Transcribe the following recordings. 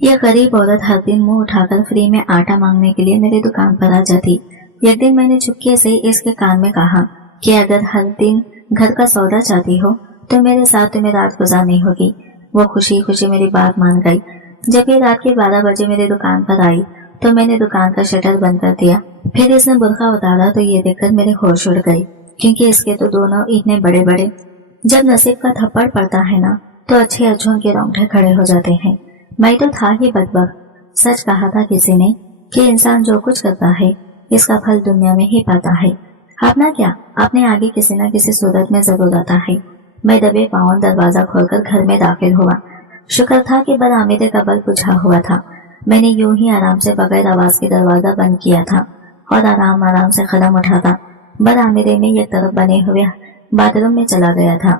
यह गरीब औरत हर दिन मुंह उठाकर फ्री में आटा मांगने के लिए मेरी दुकान पर आ जाती। एक दिन मैंने चुपके से इसके कान में कहा कि अगर हर दिन घर का सौदा चाहती हो तो मेरे साथ तुम्हें रात गुजारनी होगी। वो खुशी खुशी मेरी बात मान गई। जब ये रात के 12 बजे मेरी दुकान पर आई तो मैंने दुकान का शटर बंद कर दिया। फिर इसने बुर्का उतारा तो ये देखकर मेरे होश उड़ गई, क्योंकि इसके तो दोनों इतने बड़े बड़े। जब नसीब का थप्पड़ पड़ता है ना तो अच्छे अच्छों के रोंगटे खड़े हो जाते हैं। मैं तो था ही बकबक। सच कहा था किसी ने कि इंसान जो कुछ करता है इसका फल दुनिया में ही पाता है। अपना क्या, अपने आगे किसी न किसी सूरत में जरूर आता है। मैं दबे पांव दरवाजा खोलकर घर में दाखिल हुआ। शुक्र था कि बदआमीदे का बल्ब बुझा हुआ था। मैंने यूं ही आराम से बगैर आवाज के दरवाजा बंद किया था और आराम आराम से कदम उठाता बदआमीदे में एक तरफ बने हुए बाथरूम में चला गया था।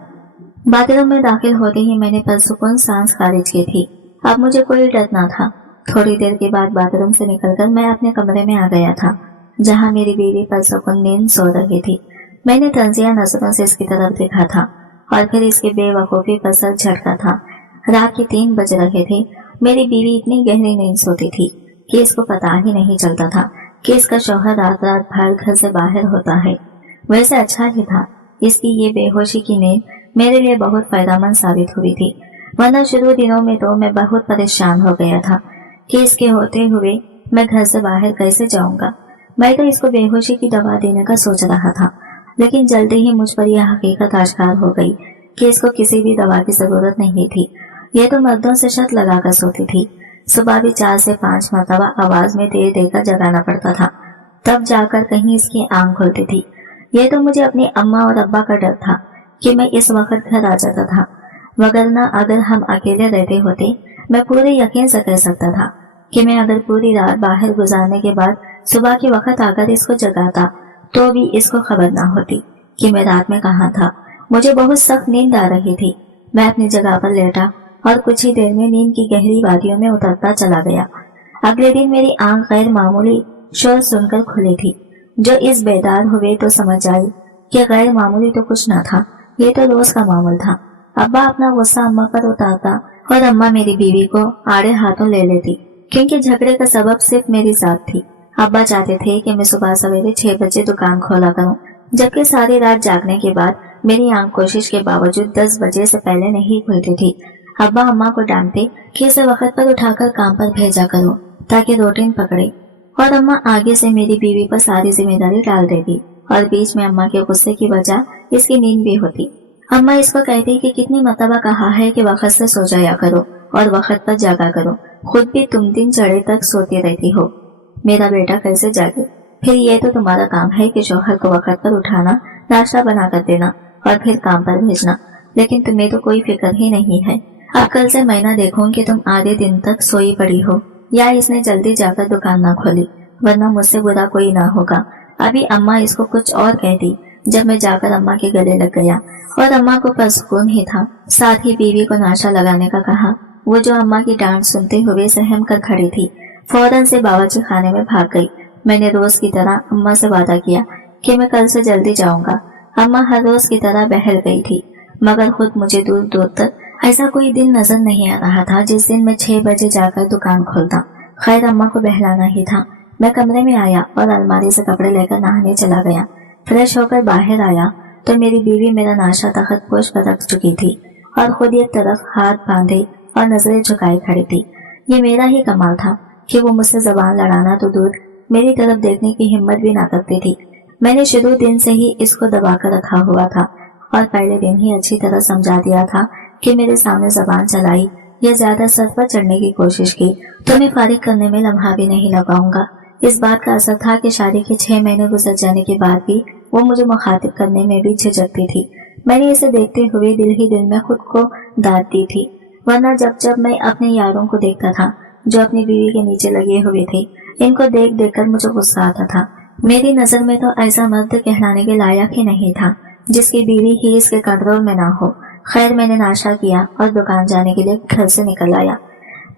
बाथरूम में दाखिल होते ही मैंने परसुकून सांस खारिज की थी। अब मुझे कोई डर न था। थोड़ी देर के बाद बाथरूम से निकलकर मैं अपने कमरे में आ गया था, जहां मेरी बीवी परसुकून नींद सो रही थी। मैंने तंजिया नजरों से इसकी तरफ देखा था और फिर इसके बेवकूफी पर सर झटका था। रात के 3 बज रहे थे। मेरी बीवी इतनी गहरी नींद सोती थी कि इसको पता ही नहीं चलता था कि इसका शौहर रात रात भर घर से बाहर होता है। वैसे अच्छा ही था, इसकी ये बेहोशी की नींद मेरे लिए बहुत फायदेमंद साबित हुई थी, वरना शुरू दिनों में तो मैं बहुत परेशान हो गया था कि इसके होते हुए मैं घर से बाहर कैसे जाऊंगा। मैं तो इसको बेहोशी की दवा देने का सोच रहा था, लेकिन जल्दी ही मुझ पर यह हकीकत आश्कार हो गई कि इसको किसी भी दवा की जरूरत नहीं थी। यह तो मर्दों से शर्त लगाकर सोती थी। सुबह भी 4 से 5 मरतबा आवाज में दे देकर जगाना पड़ता था, तब जाकर कहीं इसकी आंख खुलती थी। यह तो मुझे अपनी अम्मा और अब्बा का डर था कि मैं इस वक्त घर आ जाता था, वगरना अगर हम अकेले रहते होते मैं पूरे यकीन से कह सकता था कि मैं अगर पूरी रात बाहर गुजारने के बाद सुबह के वक्त आकर इसको जगाता तो भी इसको खबर ना होती कि मैं रात में कहाँ था। मुझे बहुत सख्त नींद आ रही थी। मैं अपनी जगह पर लेटा और कुछ ही देर में नींद की गहरी वादियों में उतरता चला गया। अगले दिन मेरी आंख गैर मामूली शोर सुनकर खुली थी। जो इस बेदार हुए तो समझ आई कि गैर मामूली तो कुछ न था, ये तो रोज का मामूल था। अब्बा अपना गुस्सा अम्मा पर उतारता और अम्मा मेरी बीवी को आड़े हाथों ले लेती, क्योंकि झगड़े का सबब सिर्फ मेरी जात थी। अब्बा चाहते थे कि मैं सुबह सवेरे 6 बजे दुकान खोला करूं, जबकि सारी रात जागने के बाद मेरी आंख कोशिश के बावजूद 10 बजे से पहले नहीं खुलती थी। अब्बा अम्मा को डांटते कि इसे वक्त पर उठाकर काम पर भेजा करो ताकि रूटीन पकड़े, और अम्मा आगे से मेरी बीवी पर सारी जिम्मेदारी डाल देती और बीच में अम्मा के गुस्से की वजह इसकी नींद भी होती। अम्मा इसको कहती कि कितनी मरतबा कहा है कि वक्त से सो जाया करो और वक्त पर जागा करो, खुद भी तुम दिन चढ़े तक सोती रहती हो। मेरा बेटा कैसे जागे? फिर ये तो तुम्हारा काम है कि शौहर को वक्त पर उठाना, नाश्ता बना कर देना और फिर काम पर भेजना, लेकिन तुम्हें तो कोई फिक्र ही नहीं है। अब कल से मैं ना देखूं कि तुम आधे दिन तक सोई पड़ी हो या इसने जल्दी जाकर दुकान ना खोली, वरना मुझसे बुरा कोई ना होगा। अभी अम्मा इसको कुछ और कहती जब मैं जाकर अम्मा के गले लग गया, और अम्मा को परसुकून ही था। साथ ही बीवी को नाश्ता लगाने का कहा। वो जो अम्मा की डांट सुनते हुए सहम कर खड़ी थी, फौरन से बावर्ची खाने में भाग गई। मैंने रोज की तरह अम्मा से वादा किया कि मैं कल से जल्दी जाऊंगा। अम्मा हर रोज की तरह बहल गई थी, मगर खुद मुझे दूर दूर तक ऐसा कोई दिन नजर नहीं आ रहा था जिस दिन मैं 6 बजे जाकर दुकान खोलता। खैर अम्मा को बहलाना ही था। मैं कमरे में आया और अलमारी से कपड़े लेकर नहाने चला गया। फ्रेश होकर बाहर आया तो मेरी बीवी मेरा नाश्ता तख्त पोश पर रख चुकी थी और खुद एक तरफ हाथ बांधे और नजरें झुकाए खड़ी थी। ये मेरा ही कमाल था कि वो मुझसे जबान लड़ाना तो दूर, मेरी तरफ देखने की हिम्मत भी ना करती थी। मैंने शुरू दिन से ही इसको दबा कर रखा हुआ था और पहले दिन ही अच्छी तरह समझा दिया था कि मेरे सामने जबान चलाई या ज्यादा सर पर चढ़ने की कोशिश की तो मैं फारिग करने में लम्हा भी नहीं लगाऊंगा। इस बात का असर था कि शादी के 6 महीने गुजर जाने के बाद भी वो मुझे मुखातिब करने में भी झिझकती थी। मैंने इसे देखते हुए दिल ही दिल में खुद को दाद दी थी, वरना जब जब मैं अपने यारों को देखता था जो अपनी बीवी के नीचे लगे हुए थे, इनको देख देख कर मुझे गुस्सा आता था। मेरी नजर में तो ऐसा मर्द कहलाने के लायक ही नहीं था जिसकी बीवी ही इसके कंट्रोल में ना हो। खैर मैंने नाश्ता किया और दुकान जाने के लिए घर से निकल आया।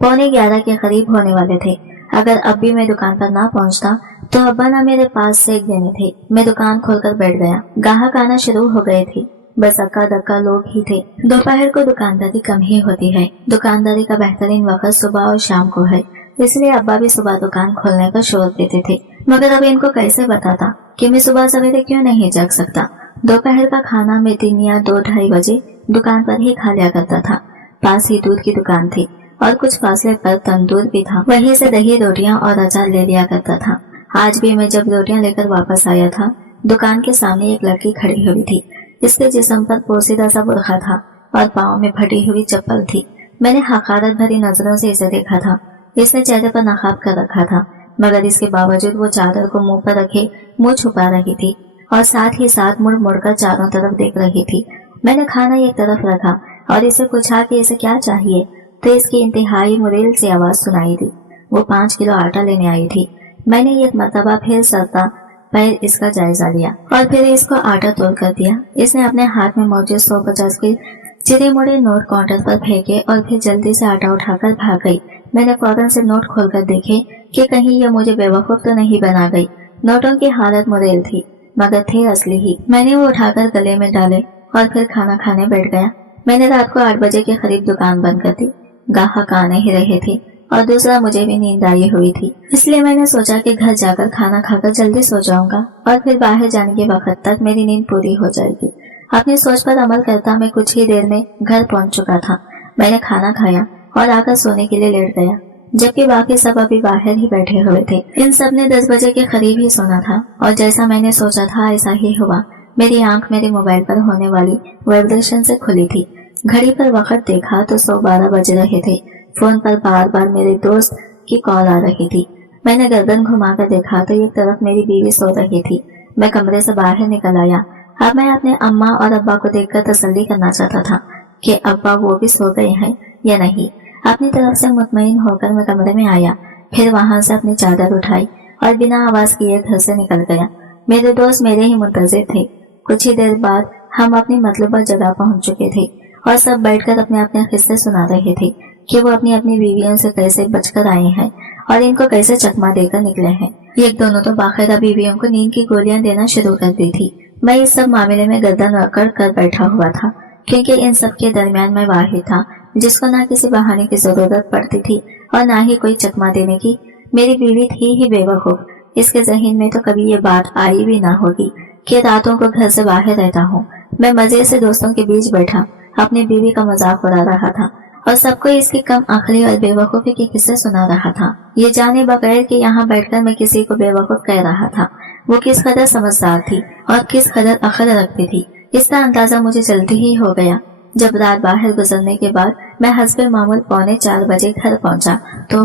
11:15 के करीब होने वाले थे। अगर अब भी मैं दुकान पर ना पहुंचता तो अब्बा ना मेरे पास सेक देने थे। मैं दुकान खोलकर बैठ गया। ग्राहक आना शुरू हो गए थे। बस अक्का दक्का लोग ही थे। दोपहर को दुकानदारी कम ही होती है। दुकानदारी का बेहतरीन वक्त सुबह और शाम को है, इसलिए अब्बा भी सुबह दुकान खोलने का शोर देते थे। मगर अब इनको कैसे बताता कि मैं सुबह सवेरे क्यों नहीं जग सकता। दोपहर का खाना मैं 3 या 2-2:30 बजे दुकान पर ही खा लिया करता था। पास ही दूध की दुकान थी और कुछ फासले पर तंदूर भी था, वहीं से दही, रोटियां और अचार ले लिया करता था। आज भी मैं जब रोटियां लेकर वापस आया था, दुकान के सामने एक लड़की खड़ी हुई थी। इसके जिस्म पर पोसीदा सा बुर्खा था और पाँव में फटी हुई चप्पल थी। मैंने हकारत भरी नजरों से इसे देखा था। इसने चेहरे पर नकाब कर रखा था, मगर इसके बावजूद वो चादर को मुंह पर रखे मुंह छुपा रही थी और साथ ही साथ मुड़ मुड़कर चारों तरफ देख रही थी। मैंने खाना एक तरफ रखा और इसे पूछा कि इसे क्या चाहिए, तो इसकी इंतहाई मुरेल से आवाज सुनाई दी। वो 5 किलो आटा लेने आई थी। मैंने एक मरतबा फिर सरता पैर इसका जायजा लिया और फिर इसको आटा तोल कर दिया। इसने अपने हाथ में मौजूद 150 के चिरे मुड़े नोट काउंटर पर फेंके और फिर जल्दी से आटा उठाकर भाग गई। मैंने फौरन से नोट खोलकर देखे कि कहीं ये मुझे बेवकूफ तो नहीं बना गई। नोटों की हालत मुरेल थी, मगर थे असली ही। मैंने वो उठाकर गले में डाले और फिर खाना खाने बैठ गया। मैंने रात को 8 बजे के करीब दुकान बंद कर दी। ग्राहक आने ही रहे थे और दूसरा मुझे भी नींद आई हुई थी, इसलिए मैंने सोचा कि घर जाकर खाना खाकर जल्दी सो जाऊंगा और फिर बाहर जाने के वक्त तक मेरी नींद पूरी हो जाएगी। अपनी सोच पर अमल करता मैं कुछ ही देर में घर पहुंच चुका था। मैंने खाना खाया और आकर सोने के लिए लेट गया, जबकि बाकी सब अभी बाहर ही बैठे हुए थे। इन सब ने 10 बजे के करीब ही सोना था और जैसा मैंने सोचा था ऐसा ही हुआ। मेरी आंख मेरे मोबाइल पर होने वाली वाइब्रेशन से खुली थी। घड़ी पर वक्त देखा तो 12:15 बज रहे थे। फोन पर बार बार मेरे दोस्त की कॉल आ रही थी। मैंने गर्दन घुमाकर देखा तो एक तरफ मेरी बीवी सो रही थी। मैं कमरे से बाहर निकल आया। अब मैं अपने अम्मा और अब्बा को देखकर तसल्ली करना चाहता था कि अब्बा वो भी सो गए हैं या नहीं। अपनी तरफ से मुतमईन होकर मैं कमरे में आया, फिर वहां से अपनी चादर उठाई और बिना आवाज किए घर से निकल गया। मेरे दोस्त मेरे ही मुंतजिर थे। कुछ ही देर बाद हम अपनी मतलूबा जगह पहुंच चुके थे और सब बैठकर अपने अपने किस्से सुना रहे थे कि वो अपनी अपनी बीवियों से कैसे बचकर आए हैं और इनको कैसे चकमा देकर निकले हैं। एक दोनों तो बाकायदा बीवियों को नींद की गोलियां देना शुरू कर दी थी। मैं इस सब मामले में गर्दन रगड़ कर बैठा हुआ था, क्योंकि इन सब के दरमियान मैं वाहिद था जिसको ना किसी बहाने की जरूरत पड़ती थी और ना ही कोई चकमा देने की। मेरी बीवी थी ही बेवकूफ। इसके जहन में तो कभी ये बात आई भी ना होगी कि रातों को घर से बाहर रहता हूँ। मैं मजे से दोस्तों के बीच बैठा अपनी बीवी का मजाक उड़ा रहा था और सबको इसकी कम अक्ली और बेवकूफी के किस्से सुना रहा था, ये जाने बगैर कि यहाँ बैठकर मैं किसी को बेवकूफ कह रहा था। वो किस कदर समझदार थी और किस कदर अक्ल रखती थी, इसका अंदाजा मुझे जल्दी ही हो गया। जब रात बाहर गुजरने के बाद मैं हस्बे मामूल 3:45 बजे घर पहुंचा तो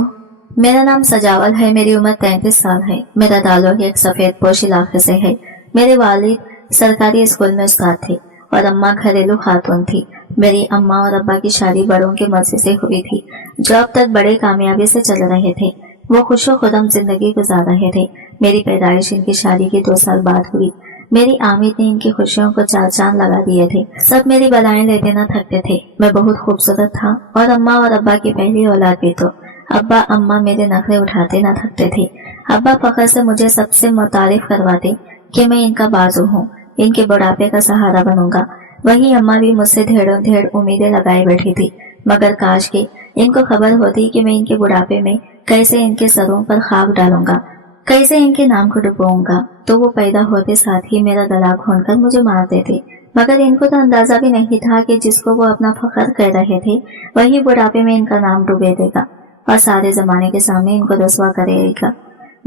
मेरा नाम सजावल है। मेरी उम्र 33 साल है। मेरा ताल्लुक एक सफेद पोश इलाके से है। मेरे वालिद सरकारी स्कूल में उस्ताद थे और अम्मा घरेलू खातून थी। मेरी अम्मा और अब्बा की शादी बड़ों की मर्जी से हुई थी, जो अब तक बड़े कामयाबी से चल रहे थे। वो खुशो खुदम जिंदगी गुजार रहे थे। मेरी पैदाइश इनकी शादी के 2 साल बाद हुई। मेरी आमिद ने इनकी खुशियों को 4 चांद लगा दिए थे। सब मेरी बलाएं लेते न थकते थे। मैं बहुत खूबसूरत था और अम्मा और अब्बा की पहली औलाद भी तो। अब्बा अम्मा मेरे नखरे उठाते न थकते थे। अब्बा फखर से मुझे सबसे मुतारिफ करवाते कि मैं इनका बाजू हूँ, इनके बुढ़ापे का सहारा बनूंगा। वही अम्मा भी मुझसे ढेरों ढेर उम्मीदें लगाए बैठी थी, मगर काश के इनको खबर होती कि मैं इनके बुढ़ापे में कैसे इनके सरों पर खाक डालूंगा, कैसे इनके नाम को डुबोऊंगा, तो वो पैदा होते साथ ही मेरा गला खोलकर मुझे मार देते। मगर इनको तो अंदाजा भी नहीं था कि जिसको वो अपना फखर कह रहे थे वही बुढ़ापे में इनका नाम डुबे देगा और सारे जमाने के सामने इनको रसवा करेगा।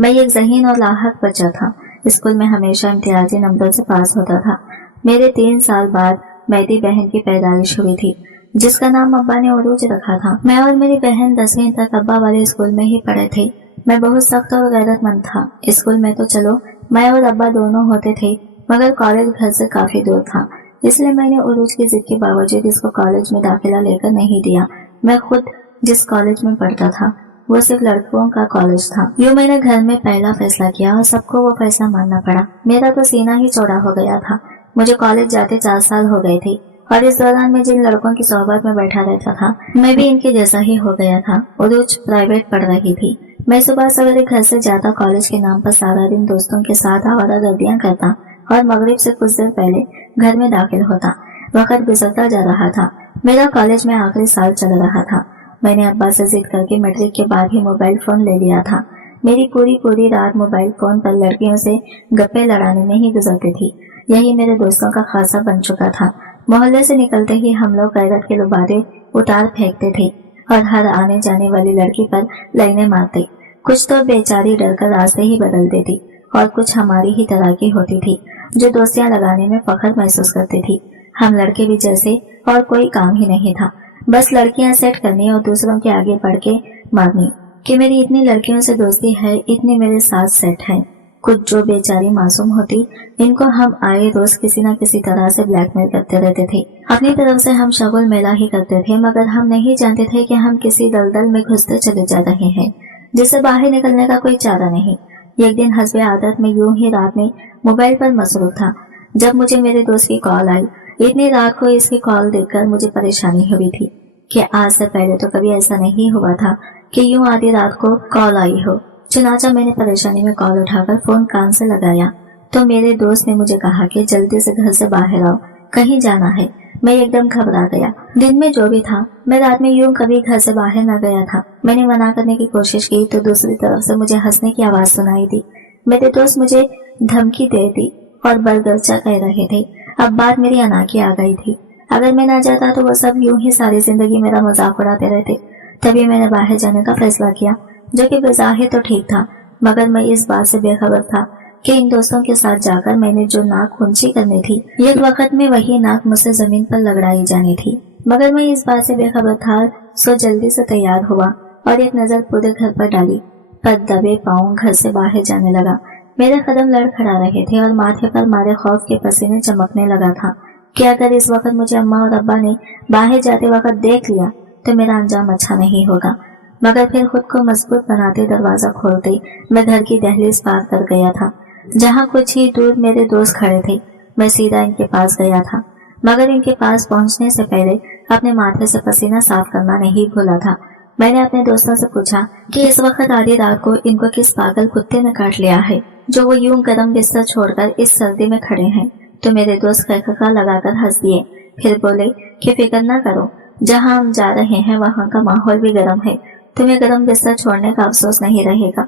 मैं एक ज़हीन और लाहक बच्चा था। स्कूल में हमेशा इम्तियाजी नंबर से पास होता था। मेरे 3 साल बाद मेरी बहन की पैदाइश हुई थी, जिसका नाम अब्बा ने उरूज रखा था। मैं और मेरी बहन 10वीं तक अब्बा वाले स्कूल में ही पढ़े थे। मैं बहुत सख्त और गैरतमंद था। स्कूल में तो चलो मैं और अब्बा दोनों होते थे, मगर कॉलेज घर से काफी दूर था, इसलिए मैंने उरूज की जिद के बावजूद इसको कॉलेज में दाखिला लेकर नहीं दिया। मैं खुद जिस कॉलेज में पढ़ता था वो सिर्फ लड़कों का कॉलेज था। यूँ मैंने घर में पहला फैसला किया और सबको वो फैसला मानना पड़ा। मेरा तो सीना ही चौड़ा हो गया था। मुझे कॉलेज जाते 4 साल हो गए थे और इस दौरान मैं जिन लड़कों की सोहबत में बैठा रहता था मैं भी इनके जैसा ही हो गया था। उरूज प्राइवेट पढ़ रही थी। मैं सुबह सवेरे घर से जाता, कॉलेज के नाम पर सारा दिन दोस्तों के साथ आवारागर्दियां करता और मगरिब से कुछ देर पहले घर में दाखिल होता। वक्त गुजरता जा रहा था। मेरा कॉलेज में आखिरी साल चल रहा था। मैंने अब्बा से जिद करके मैट्रिक के बाद ही मोबाइल फोन ले लिया था। मेरी पूरी रात मोबाइल फोन पर लड़कियों से गप्पे लड़ाने में ही गुजरती थी। यही मेरे दोस्तों का खासा बन चुका था। मोहल्ले से निकलते ही हम लोग गैरत के गुब्बारे उतार फेंकते थे और हर आने जाने वाली लड़की पर लाइनें मारते। कुछ तो बेचारी डरकर रास्ते ही बदल देती और कुछ हमारी ही तरह की होती थी जो दोस्तियां लगाने में फख्र महसूस करती थी। हम लड़के भी जैसे और कोई काम ही नहीं था, बस लड़कियां सेट करनी और दूसरों के आगे बढ़ के मारनी कि मेरी इतनी लड़कियों से दोस्ती है, इतनी मेरे साथ सेट है। कुछ जो बेचारी मासूम होती, इनको हम आए रोज किसी न किसी तरह से ब्लैकमेल करते रहते थे। अपनी तरफ से हम शगुल मेला ही करते थे, मगर हम नहीं जानते थे कि हम किसी दलदल में घुसते चले जा रहे हैं जिससे बाहर निकलने का कोई चारा नहीं। एक दिन हस्बे आदत में यूं ही रात में मोबाइल पर मसरूफ था जब मुझे मेरे दोस्त की कॉल आई। इतनी रात को इसकी कॉल देखकर मुझे परेशानी हुई थी कि आज से पहले तो कभी ऐसा नहीं हुआ था कि यूं आधी रात को कॉल आई हो। चुनाचा मैंने परेशानी में कॉल उठाकर फोन कान से लगाया तो मेरे दोस्त ने मुझे कहा कि जल्दी से घर से बाहर आओ, कहीं जाना है। मैं एकदम घबरा गया। दिन में जो भी था, मैं रात में यूं कभी घर से बाहर न गया था। मैंने मना करने की कोशिश की तो दूसरी तरफ से मुझे हंसने की आवाज सुनाई दी। मेरे दोस्त मुझे धमकी दे दी और बरगरचा कह रहे थे। अब बात मेरी अनाकी आ गई थी। अगर मैं न जाता तो वो सब यूं ही सारी जिंदगी मेरा मजाक उड़ाते रहते। तभी मैंने बाहर जाने का फैसला किया, जो कि बज़ाहिर तो ठीक था, मगर मैं इस बात से बेखबर था कि इन दोस्तों के साथ जाकर मैंने जो नाक ऊंची करनी थी, एक वक्त में वही नाक मुझसे जमीन पर लगड़ाई जानी थी। मगर मैं इस बात से बेखबर था, सो जल्दी से तैयार हुआ और एक नजर पूरे घर पर डाली, पर दबे पांव घर से बाहर जाने लगा। मेरे कदम लड़खड़ा रहे थे और माथे पर मारे खौफ के पसीने चमकने लगा था कि अगर इस वक्त मुझे अम्मा और अब्बा ने बाहर जाते वक्त देख लिया तो मेरा अंजाम अच्छा नहीं होगा। मगर फिर खुद को मजबूत बनाते दरवाजा खोलते मैं घर की दहलीज पार कर गया था, जहाँ कुछ ही दूर मेरे दोस्त खड़े थे। मैं सीधा इनके पास गया था, मगर इनके पास पहुंचने से पहले अपने माथे से पसीना साफ करना नहीं भूला था। मैंने अपने दोस्तों से पूछा कि इस वक्त आधी रात को इनको किस पागल कुत्ते ने काट लिया है जो वो यूं गर्म बिस्तर छोड़कर इस सर्दी में खड़े हैं। तो मेरे दोस्त खैखा लगाकर हंस दिए, फिर बोले कि फिक्र न करो, जहाँ हम जा रहे हैं वहाँ का माहौल भी गर्म है, तुम्हें गर्म बिस्तर छोड़ने का अफसोस नहीं रहेगा।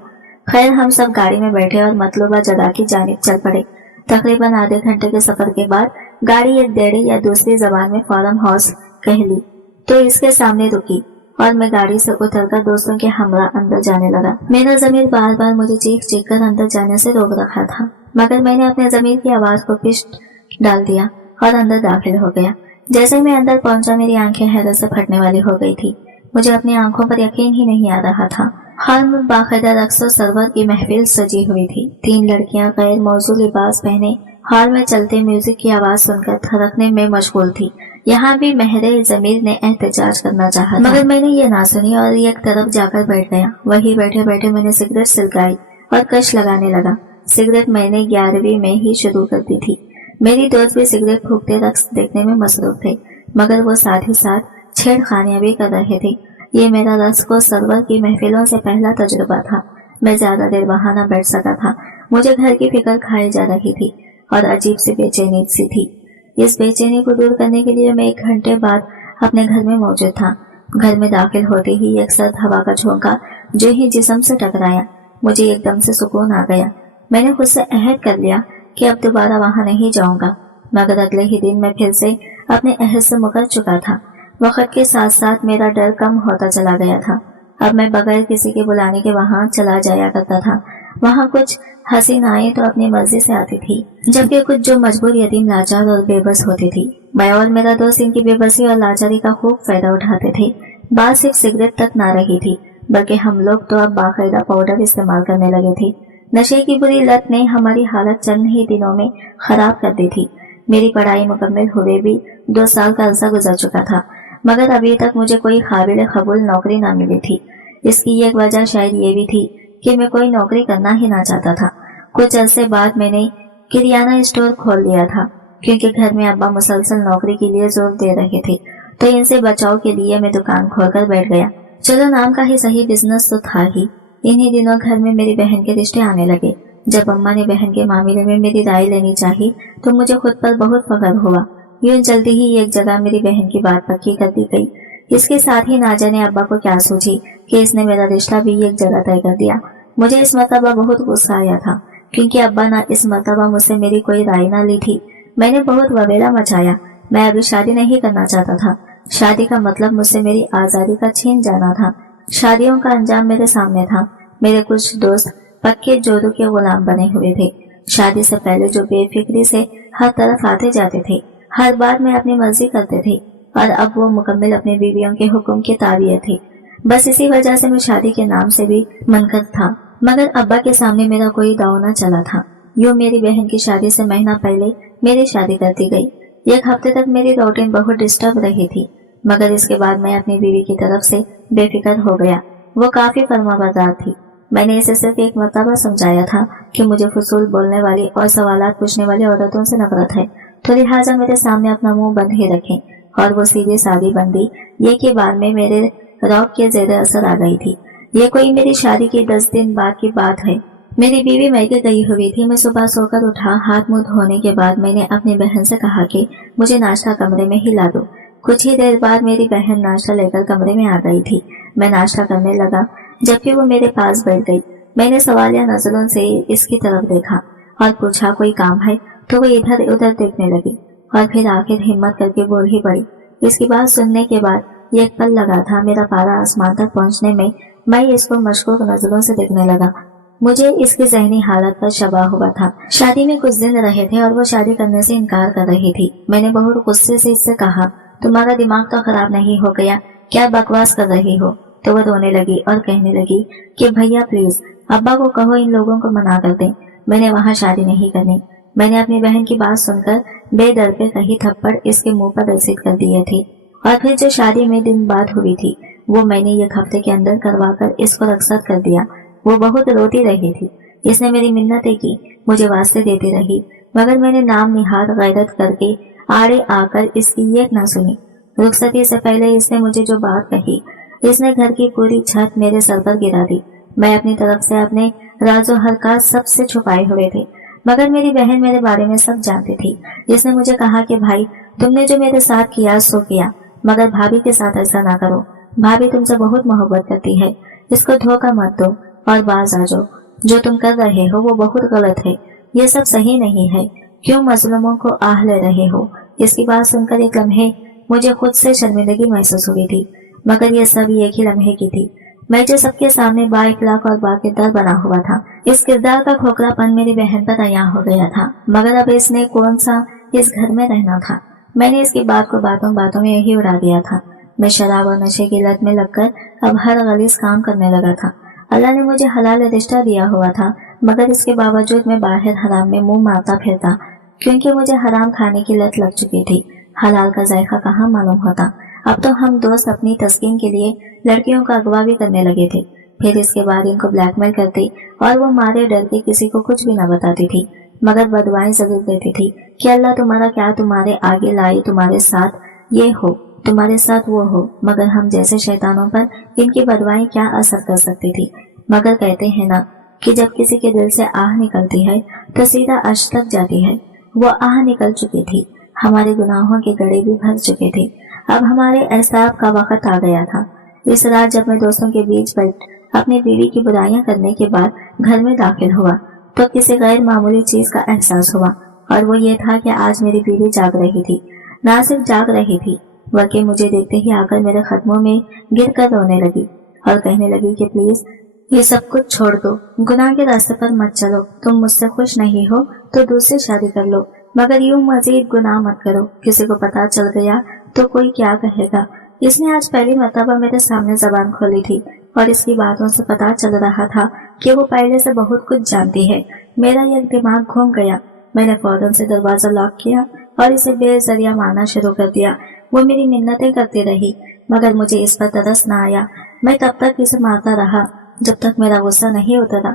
खैर हम सब गाड़ी में बैठे और मतलूबा जगह की जानिब चल पड़े। तकरीबन आधे घंटे के सफर के बाद गाड़ी एक डेढ़ी या दूसरी जबान में फार्म हाउस कह ली तो इसके सामने रुकी और मैं गाड़ी से उतरकर दोस्तों के हमरा अंदर जाने लगा। मेरा ज़मीर बार बार मुझे चीख कर अंदर जाने से रोक रखा था, मगर मैंने अपने ज़मीर की आवाज को पिष्ट डाल दिया और अंदर दाखिल हो गया। जैसे मैं अंदर पहुंचा मेरी आंखें हैरत से फटने वाली हो गई थी। मुझे अपनी आंखों पर यकीन ही नहीं आ रहा था। हॉल में बाकायदा रक्स और सरवर की महफिल सजी हुई थी। 3 लड़कियां गैर मौजू लिबास पहने हॉल में चलते म्यूजिक की आवाज सुनकर थरकने में मशगूल थी। यहाँ भी महरे जमीर ने एहतजाज करना चाहा, मगर मैंने ये ना सुनी और एक तरफ जाकर बैठ गया। वही बैठे बैठे मैंने सिगरेट सिलगाई और कश लगाने लगा। सिगरेट मैंने 11वीं में ही शुरू कर दी थी। मेरी दोस्त भी सिगरेट फूकते रक्स देखने में मसरूफ थे, मगर वो साथ ही साथ छेड़खानियां भी कर रहे थे। ये मेरा रक्स को सरवर की महफिलों से पहला तजुर्बा था। मैं ज्यादा देर वहां न बैठ सका था। मुझे घर की फिक्र खाई जा रही थी और अजीब सी बेचैनी सी थी। इस बेचैनी को दूर करने के लिए मैं 1 घंटे बाद अपने घर में मौजूद था। घर में दाखिल होते ही एक सर्द हवा का झोंका जो ही जिस्म से टकराया, मुझे एकदम से सुकून आ गया। मैंने खुद से अहद कर लिया कि अब दोबारा वहां नहीं जाऊंगा, मगर अगले ही दिन मैं फिर से अपने अहद से मुकर चुका था। वक्त के साथ साथ मेरा डर कम होता चला गया था। अब मैं बगैर किसी के बुलाने के वहां चला जाया करता था। वहां कुछ हसीनाएं तो अपनी मर्जी से आती थी, जबकि कुछ जो मजबूर, यतीम, लाचार और बेबस होती थी। मैं और मेरा दोस्त इनकी बेबसी और लाचारी का खूब फायदा उठाते थे। बात सिर्फ सिगरेट तक ना रही थी, बल्कि हम लोग तो अब बाकायदा पाउडर इस्तेमाल करने लगे थे। नशे की बुरी लत ने हमारी हालत चंद ही दिनों में खराब कर दी थी। मेरी पढ़ाई मुकम्मल हुए भी 2 साल का अरसा गुजर चुका था, मगर अभी तक मुझे कोई काबिल कबूल नौकरी ना मिली थी। इसकी एक वजह शायद ये भी थी कि मैं कोई नौकरी करना ही ना चाहता था। कुछ अरसे बाद मैंने किरियाना स्टोर खोल लिया था, क्योंकि घर में अब्बा मुसलसल नौकरी के लिए जोर दे रहे थे, तो इनसे बचाव के लिए मैं दुकान खोलकर बैठ गया। चलो नाम का ही सही, बिजनेस तो था ही। इन्हीं दिनों घर में मेरी बहन के रिश्ते आने लगे। जब अम्मा ने बहन के मामले में मेरी राय लेनी चाहिए तो मुझे खुद पर बहुत फख्र हुआ। यूं जल्दी ही एक जगह मेरी बहन की बात पक्की कर दी गई। इसके साथ ही ना जाने अब्बा को क्या सूझी कि इसने मेरा रिश्ता भी एक जगह तय कर दिया। मुझे इस मरतबा बहुत गुस्सा आया था, क्योंकि अब्बा ने इस मरतबा मुझसे मेरी कोई राय ना ली थी। मैंने बहुत ववेला मचाया। मैं अभी शादी नहीं करना चाहता था। शादी का मतलब मुझसे मेरी आजादी का छीन जाना था। शादियों का अंजाम मेरे सामने था। मेरे कुछ दोस्त पक्के जोरों के गुलाम बने हुए थे। शादी से पहले जो बेफिक्री से हर तरफ आते जाते थे, हर बार में अपनी मर्जी करते थे, और अब वो मुकम्मल अपनी बीवियों के हुक्म के ताबिए थे। बस इसी वजह से मैं शादी के नाम से भी मनकद था, मगर अब्बा के सामने मेरा कोई दाव न चला था। यूं मेरी बहन की शादी से महीना पहले मेरी शादी कर दी गई। एक हफ्ते तक मेरी रूटीन बहुत डिस्टर्ब रही थी, मगर इसके बाद मैं अपनी बीवी की तरफ से बेफिक्र हो गया। वो काफी फरमाबरदार थी। मैंने इसे सिर्फ एक मरतबा समझाया था कि मुझे फजूल बोलने वाली और सवालात पूछने वाली औरतों से नफरत है, तो लिहाजा मेरे सामने अपना मुंह बंद ही रखें। और वो सीधी सादी बंदी ये के बाद में मेरे रौब के जेर असर आ गई थी। ये कोई मेरी शादी के 10 दिन बाद की बात है। मेरी बीवी मैके गई हुई थी। मैं सुबह सोकर उठा। हाथ मुंह धोने के बाद मैंने अपनी बहन से कहा कि मुझे नाश्ता कमरे में ही ला दो। कुछ ही देर बाद मेरी बहन नाश्ता लेकर कमरे में आ गई थी। मैं नाश्ता करने लगा, जबकि वो मेरे पास बैठ गई। मैंने सवालिया नजरों से इसकी तरफ देखा और पूछा, कोई काम है? तो वो इधर उधर देखने लगी और फिर आखिर हिम्मत करके बोल ही पड़ी। इसकी बात सुनने के बाद एक पल लगा था मेरा पारा आसमान तक पहुंचने में। मैं इसको मशकूक नजरों से देखने लगा। मुझे इसकी जहनी हालत पर शबा हुआ था। शादी में कुछ दिन रहे थे और वो शादी करने से इनकार कर रही थी। मैंने बहुत गुस्से से इससे कहा, तुम्हारा दिमाग तो खराब नहीं हो गया? क्या बकवास कर रही हो? तो वो रोने लगी और कहने लगी कि भैया प्लीज अब्बा को कहो इन लोगों को मना कर दें, मैंने वहाँ शादी नहीं करनी। मैंने अपनी बहन की बात सुनकर बेदर पे कहीं थप्पड़ इसके मुंह पर रसीद कर दिए थे। और फिर जो शादी में दिन बाद हुई थी वो मैंने एक हफ्ते के अंदर करवाकर इसको रखसत कर दिया। वो बहुत रोती रही थी। इसने मेरी मिन्नतें की, मुझे वास्ते देती रही, मगर मैंने नाम निहार गैरत करके आड़े आकर इसकी एक न सुनी। रुखसती से पहले इसने मुझे जो बात कही, इसने घर की पूरी छत मेरे सर पर गिरा दी। मैं अपनी तरफ से अपने राजो हरकत सबसे छुपाए हुए थे, मगर मेरी बहन मेरे बारे में सब जानती थी। इसने मुझे कहा कि भाई तुमने जो मेरे साथ किया सो किया, मगर भाभी के साथ ऐसा ना करो। भाभी तुमसे बहुत मोहब्बत करती है, इसको धोखा मत दो और बाज आ जाओ। जो तुम कर रहे हो वो बहुत गलत है, ये सब सही नहीं है। क्यों मजलूमों को आह ले रहे हो? इसकी बात सुनकर एक लम्हे मुझे खुद से शर्मिंदगी महसूस हुई थी, मगर ये सब एक ही लम्हे की थी। मैं जो सबके सामने बाइखलाक और बाकिरदार बना हुआ था, इस किरदार का खोखलापन मेरी बहन पर तैयार हो गया था। मगर अब इसने कौन सा इस घर में रहना था। मैंने इसकी बात को बातों बातों में यही उड़ा दिया था। मैं शराब और नशे की लत में लगकर अब हर गलीज काम करने लगा था। अल्लाह ने मुझे हलाल रिश्ता दिया हुआ था, मगर इसके बावजूद मैं बाहर हराम में मुंह मारता फिरता, क्योंकि मुझे हराम खाने की लत लग चुकी थी। हलाल का जायका कहाँ मालूम होता। अब तो हम दोस्त अपनी तस्कीन के लिए लड़कियों का अगवा भी करने लगे थे। फिर इसके बाद इनको ब्लैकमेल करती और वो मारे डर के किसी को कुछ भी न बताती थी, मगर बदवाएं जरूर देती थी कि अल्लाह तुम्हारा क्या तुम्हारे आगे लाए, तुम्हारे साथ ये हो, तुम्हारे साथ वो हो। मगर हम जैसे शैतानों पर इनकी बदवाएं क्या असर कर सकती थी। मगर कहते हैं ना कि जब किसी के दिल से आह निकलती है तो सीधा अर्श तक जाती है। वो आह निकल चुकी थी। हमारे गुनाहों के गड़े भी भर चुके थे। अब हमारे एहसाब का वक्त आ गया था। इस रात जब मैं दोस्तों के बीच बैठ अपनी बीवी की बुराइयां करने के बाद घर में दाखिल हुआ तो किसी गैर मामूली चीज का एहसास हुआ, और वो ये था कि आज मेरी बीवी जाग रही थी। ना सिर्फ जाग रही थी बल्कि मुझे देखते ही आकर मेरे कदमों में गिर कर रोने लगी और कहने लगी कि प्लीज ये सब कुछ छोड़ दो, गुनाह के रास्ते पर मत चलो। तुम मुझसे खुश नहीं हो तो दूसरी शादी कर लो, मगर यूं मजीद गुनाह मत करो। किसी को पता चल गया तो कोई क्या कहेगा। इसने आज पहली मर्तबा मेरे सामने जबान खोली थी और इसकी बातों से पता चल रहा था कि वो पहले से बहुत कुछ जानती है। मेरा यह दिमाग घूम गया। मैंने फौरन से दरवाजा लॉक किया और इसे बेजरिया मारना शुरू कर दिया। वो मेरी मिन्नतें करती रही, मगर मुझे इस पर तरस न आया। मैं तब तक इसे मारता रहा जब तक मेरा गुस्सा नहीं उतरा,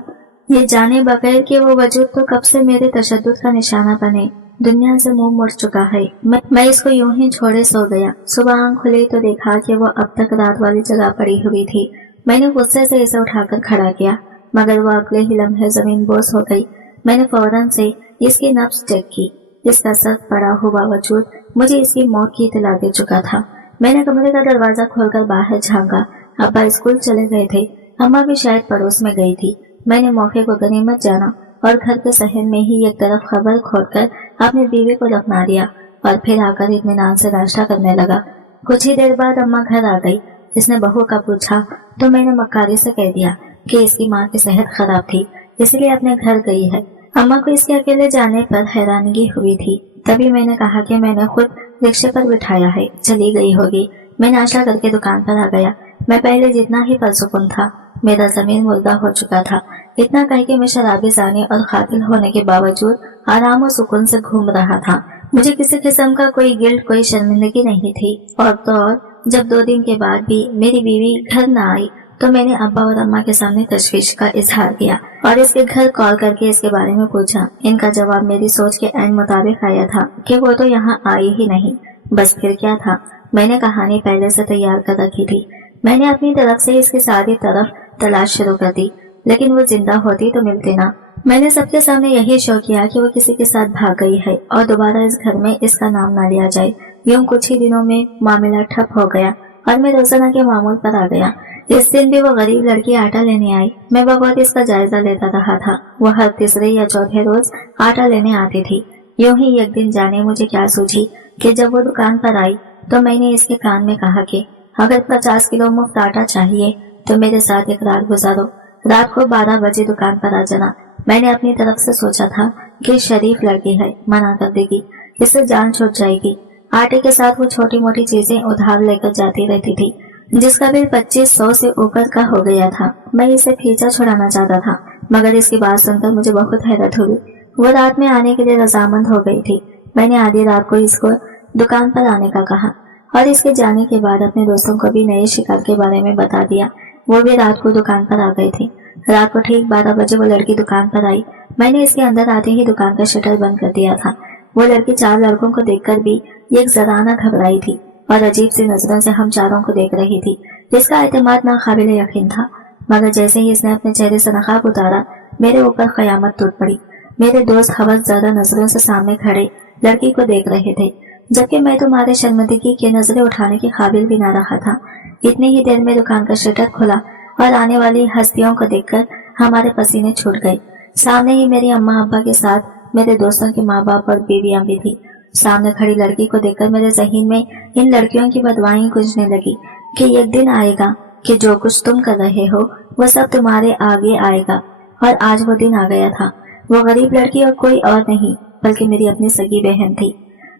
ये जाने बगैर कि वो वजूद तो कब से मेरे तशद्दुद का निशाना बने दुनिया से मुंह मुड़ चुका है। मैं इसको यूं ही छोड़े सो गया। सुबह आंख खुली तो देखा कि वो अब तक रात वाली जगह पड़ी हुई थी। मैंने गुस्से से इसे उठाकर खड़ा किया, मगर वो अगले ही लम्हे जमीन बोस हो गई। मैंने फौरन से इसकी नब्ज चेक की। इसका सख्त पड़ा हुआ वजूद मुझे इसकी मौत की इत्तला दे चुका था। मैंने कमरे का दरवाजा खोलकर बाहर झांका। अब्बा स्कूल चले गए थे, अम्मा भी शायद पड़ोस में गई थी। मैंने मौके को गनीमत जाना और घर के सहन में ही एक तरफ खबर खोलकर अपनी बीवी को दफना दिया और फिर आकर इत्मीनान से नाश्ता करने लगा। कुछ ही देर बाद अम्मा घर आ गई। इसने बहू का पूछा तो मैंने मक्कारी से कह दिया कि इसकी माँ की सेहत खराब थी, इसलिए अपने घर गई है। अम्मा को इसके अकेले जाने पर हैरानगी हुई थी। तभी मैंने कहा कि मैंने खुद रिक्शे पर बिठाया है, चली गई होगी। मैं नाश्ता करके दुकान पर आ गया। मैं पहले जितना ही परसुकून था, मेरा जमीन मुर्दा हो चुका था। इतना कह के मैं शराबी जाने और कातिल होने के बावजूद आराम और सुकून से घूम रहा था। मुझे किसी किस्म का कोई गिल्ट, कोई शर्मिंदगी नहीं थी। और तो और जब 2 दिन के बाद भी मेरी बीवी घर न आई तो मैंने अब्बा और अम्मा के सामने तशवीश का इजहार किया और इसके घर कॉल करके इसके बारे में पूछा। इनका जवाब मेरी सोच के ऐन मुताबिक आया था कि वो तो यहाँ आई ही नहीं। बस फिर क्या था, मैंने कहानी पहले से तैयार कर रखी थी। मैंने अपनी तरफ से इसकी सारी तरफ तलाश शुरू कर दी, लेकिन वो जिंदा होती तो मिलती ना। मैंने सबके सामने यही शो किया कि वो किसी के साथ भाग गई है और दोबारा इस घर में इसका नाम ना लिया जाए। यूं कुछ ही दिनों में मामला ठप हो गया और मैं रोजाना के मामूल पर आ गया। इस दिन भी वो गरीब लड़की आटा लेने आई। मैं बगौर इसका जायजा लेता रहा था। वो हर तीसरे या चौथे रोज आटा लेने आती थी। यूं ही एक दिन जाने मुझे क्या सूझी कि जब वो दुकान पर आई तो मैंने इसके कान में कहा कि अगर 50 किलो मुफ्त आटा चाहिए तो मेरे साथ एक रात गुजारो। रात को 12 बजे दुकान पर आ जाना। मैंने अपनी तरफ से सोचा था कि शरीफ लड़की है, मना कर देगी, इससे जान छूट जाएगी। आटे के साथ वो छोटी मोटी चीजें उधार लेकर जाती रहती थी, जिसका बिल 2500 से ऊपर का हो गया था। मैं इसे खींचा छुड़ाना चाहता था, मगर इसकी बात सुनकर मुझे बहुत हैरत हुई। वो रात में आने के लिए रजामंद हो गई थी। मैंने आधी रात को इसको दुकान पर आने का कहा और इसके जाने के बाद अपने दोस्तों को भी नए शिकार के बारे में बता दिया। वो भी रात को दुकान पर आ गए थे। रात को ठीक 12 बजे वो लड़की दुकान पर आई। मैंने इसके अंदर आते ही दुकान का शटर बंद कर दिया था। वो लड़की 4 लड़कों को देखकर भी एक जराना घबराई थी और अजीब सी नजरों से हम चारों को देख रही थी, जिसका एतमाद नाकाबिल यकीन था। मगर जैसे ही इसने अपने चेहरे से नकाब उतारा, मेरे ऊपर कयामत टूट पड़ी। मेरे दोस्त हवस ज्यादा नजरों से सामने खड़े लड़की को देख रहे थे, जबकि मैं तुम्हारे शर्मिंदगी के नजरें उठाने के काबिल भी ना रहा था। इतनी ही देर में दुकान का शटर खुला और आने वाली हस्तियों को देखकर हमारे पसीने छूट गए। सामने ही मेरी अम्मा अब्बा के साथ मेरे दोस्तों के माँ बाप और बीवियां भी थी। सामने खड़ी लड़की को देखकर मेरे ज़हीन में इन लड़कियों की बदवाएं गुजरने लगी कि एक दिन आएगा कि जो कुछ तुम कर रहे हो वो सब तुम्हारे आगे आएगा। और आज वो दिन आ गया था। वो गरीब लड़की और कोई और नहीं बल्कि मेरी अपनी सगी बहन थी।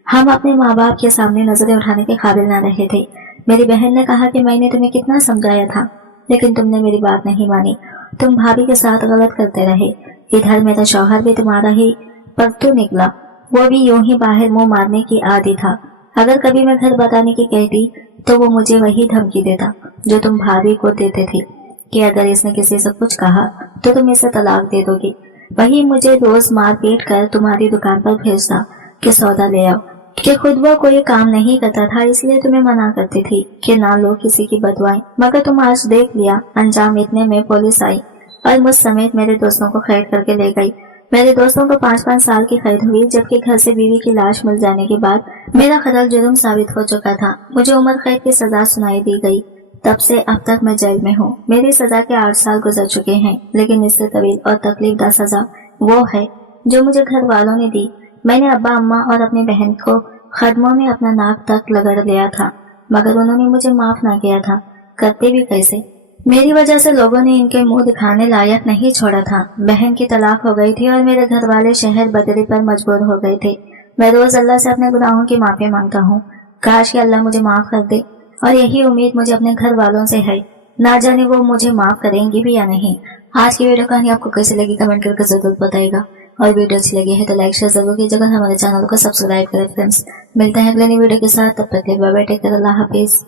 हम अपने माँ बाप के सामने नजरें उठाने के काबिल न रहे थे। मेरी बहन ने कहा कि मैंने तुम्हें कितना समझाया था, लेकिन तुमने मेरी बात नहीं मानी। तुम भाभी के साथ गलत करते रहे। इधर मेरा शौहर भी तुम्हारा ही परतू निकला, वो भी यूं ही बाहर मुंह मारने की आदी था। अगर कभी मैं घर बताने की कहती तो वो मुझे वही धमकी देता जो तुम भाभी को देते थे कि अगर इसने किसी से कुछ कहा तो तुम इसे तलाक दे दोगी। वही मुझे रोज मार पीट कर तुम्हारी दुकान पर भेजता कि सौदा ले आओ, कि खुद वो कोई काम नहीं करता था इसलिए तुम्हें मना करती थी कि ना लो किसी की बदवाएं। मगर तुम आज देख लिया, अंजाम इतने में पुलिस आई और मुझ समेत मेरे दोस्तों को कैद करके ले गई। मेरे दोस्तों को 5-5 साल की कैद हुई, जबकि घर से बीवी की लाश मिल जाने के बाद मेरा कत्ल जुर्म साबित हो चुका था। मुझे उम्र कैद की सजा सुनाई दी गई। तब से अब तक मैं जेल में हूँ। मेरी सजा के 8 साल गुजर चुके हैं, लेकिन इससे तवील और तकलीफदा सजा वो है जो मुझे घर वालों ने दी। मैंने अब्बा अम्मा और अपनी बहन को कदमों में अपना नाक तक लगड़ लिया था, मगर उन्होंने मुझे माफ ना किया था। करते भी कैसे? मेरी वजह से लोगों ने इनके मुंह दिखाने लायक नहीं छोड़ा था। बहन की तलाक हो गई थी और मेरे घर वाले शहर बदली पर मजबूर हो गए थे। मैं रोज अल्लाह से अपने गुनाहों की माफी मांगता हूँ। काश कि अल्लाह मुझे माफ कर दे, और यही उम्मीद मुझे अपने घर वालों से है। ना जाने वो मुझे माफ करेंगी भी या नहीं। आज की वीडियो कहानी आपको कैसी लगी कमेंट करके जरूर बताइएगा, और वीडियो अच्छी लगी है तो लाइक शेयर जरूर कीजिएगा। हमारे चैनल को सब्सक्राइब करें फ्रेंड्स। मिलते हैं अगले नई वीडियो के साथ, तब तक के लिए बाय बाय, टेक केयर, अल्लाह हाफिज।